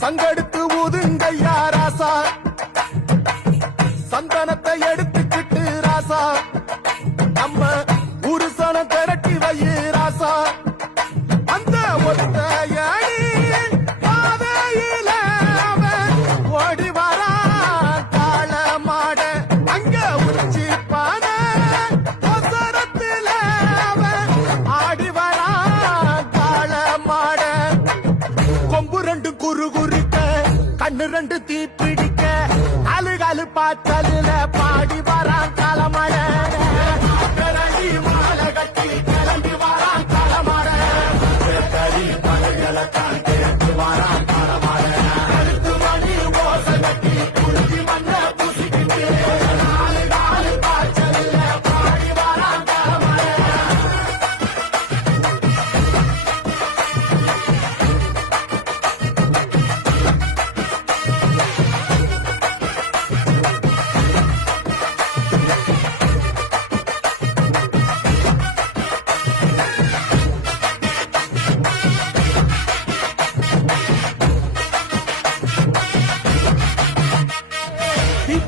சங்கெடுத்து ஊதுங்கய்யா ராசா, சந்தனத்தை எடுத்துக்கிட்டு ராசா, நம்ம ஒரு சனம் திரட்டி வையு ராசா. அந்த ஒத்தையடி பாதையில அவன் ஓடி வரான் காளமாட, அங்க உச்சி பானை ஒசரத்துல அவன் ஆடி வரான் காளமாட. கொம்பு ரெண்டு குறு குறுக்க, கண்ணு ரெண்டு தீ பிடிக்க, அழுகாலு பாத்தலுல பாடி வரான் காளமாட. மாலை கட்டி கிளம்பி வரான் காளமாட, பலகலத்தான் கிழக்கு வரான் காளமாட. கழுத்து மணி ஓசை கட்டி குருதி மண்ண பூசிக்கிட்டு, நாலு நாலு பாய்ச்சல்ல பாடி வரான் காளமாட.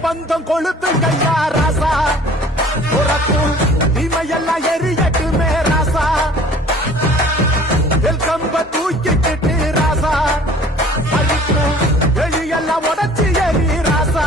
பந்தம் கொளுத்து கையா ராசா, புறக்கும் தீமையெல்லாம் எரியட்டுமே ராசா. கம்ப தூக்கிட்டு ராசா, அழிக்கும் வெளியெல்லாம் உடச்சி எரி ராசா.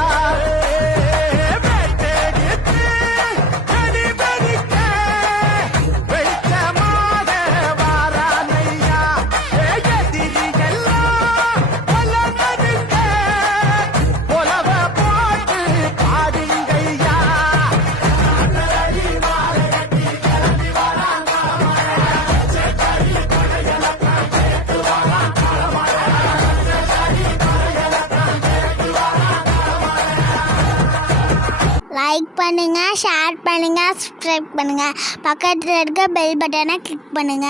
லைக் பண்ணுங்க, ஷேர் பண்ணுங்க, சப்ஸ்கிரைப் பண்ணுங்க, பக்கத்தில் இருக்க பெல் பட்டனை கிளிக் பண்ணுங்க.